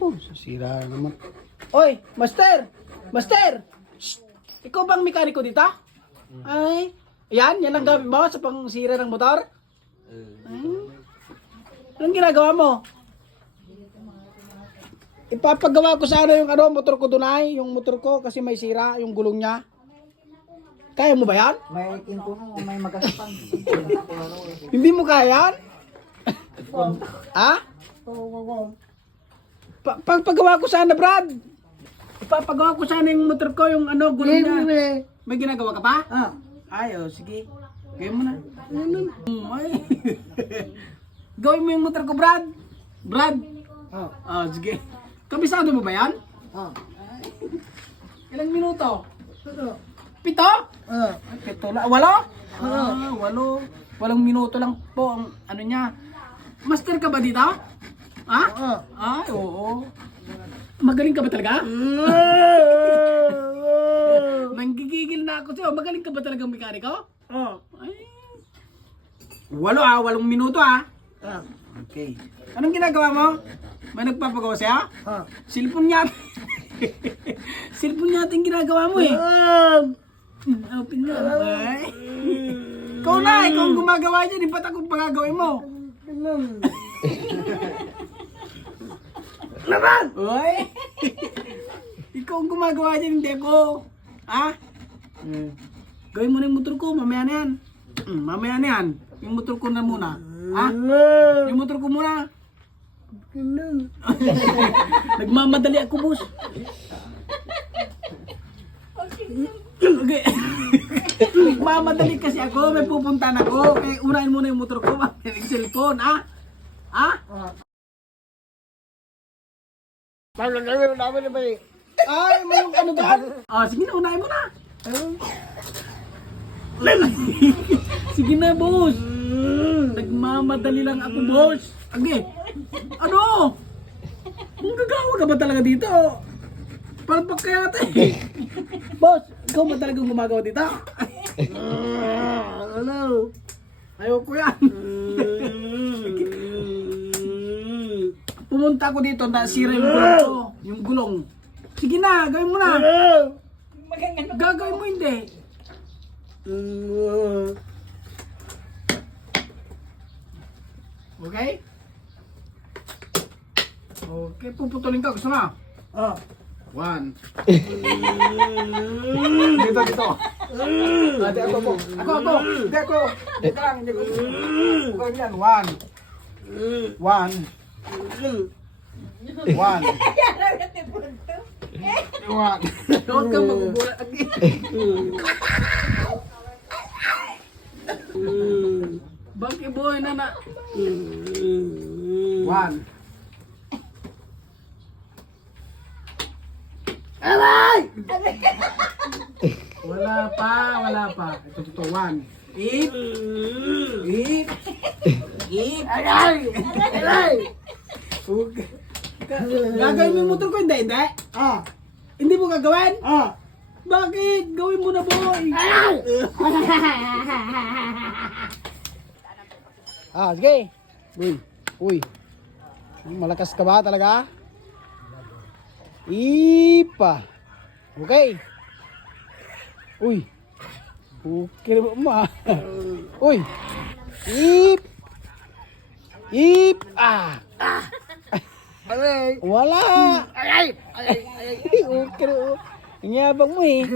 Oh, sisira naman. Oy, Master! Master! Shh! Ikaw bang mekaniko dito? Ay, yan ang gamit mo sa pangsira ng motor? Ay, anong ginagawa mo? Ipapagawa ko sana yung motor ko dunay, yung motor ko kasi may sira, yung gulong niya. Kaya mo ba yan? May kinto mo, may magaspang. Hindi mo kaya yan? Ha? Pagpagawa ko sana, Brad. Ipapagawa ko sana yung motor ko, yung gulong niya. May ginagawa ka pa? Ay, sige. Gawin mo na. Ay. Gawin mo yung motor ko, Brad. Brad. Sige. Kabisado mo ba yan? Ilang minuto? 7? 7 lang. 8? 8 minuto lang po ang niya. Master ka ba dito? Ha? Ay, oo. Magaling ka ba talaga? Nanggigigil na ako sa'yo. Magaling ka ba talaga mekaniko? Ay. 8 minuto Okay. Anong ginagawa mo? May nagpapagawa sa'yo? Cellphone niya. Cellphone niya yung ginagawa mo eh. Open na. Ay. Ikaw ang gumagawa niya. Di ba't akong pagagawin mo? Naman! Uy! Ikaw ang gumagawa niya, hindi ako. Ha? Gawin mo na yung motor ko, mamaya na yan. Mamaya na yan. Yung motor ko na muna. Ha? Yung motor ko muna. Nagmamadali ako, boss. Okay. Nagmamadali kasi ako, may pupuntahan ako. Kaya unahin muna yung motor ko, yung cellphone, ha? Ha? Ay, may yung doon? Sige na, unahin mo na. Sige na, boss. Nagmamadali lang ako, boss. Okay. Ano? Kung gagawa ka ba talaga dito? Palpak kaya ito eh. Boss, ikaw ba talagang gumagawa dito? Ano? Ayoko yan. Pumunta ako dito, nasira yung gulong ko. Yung gulong. Sige na, gawin mo na. Gagawin mo hindi. Okay? Okay, puputulin ka. Gusto na? 1. Dito. Ate, ako po. Ako. Hindi ako. Hindi ka lang. Hindi ko. Ako yan. 1. 1. 1. Huwag kang magugulat. Bakit boy na 1. Aray! Wala pa. Ito. 1. Eat. Aray! Okay. Gagawin mo yung motor ko, hindi? Hindi mo gagawin? Bakit? Gawin mo na, boy! Sige. Uy. Malakas ka ba talaga? Ipa. Okay. Uy. Okay mo. Uy. Wala. Okay. Ang yabang mo eh.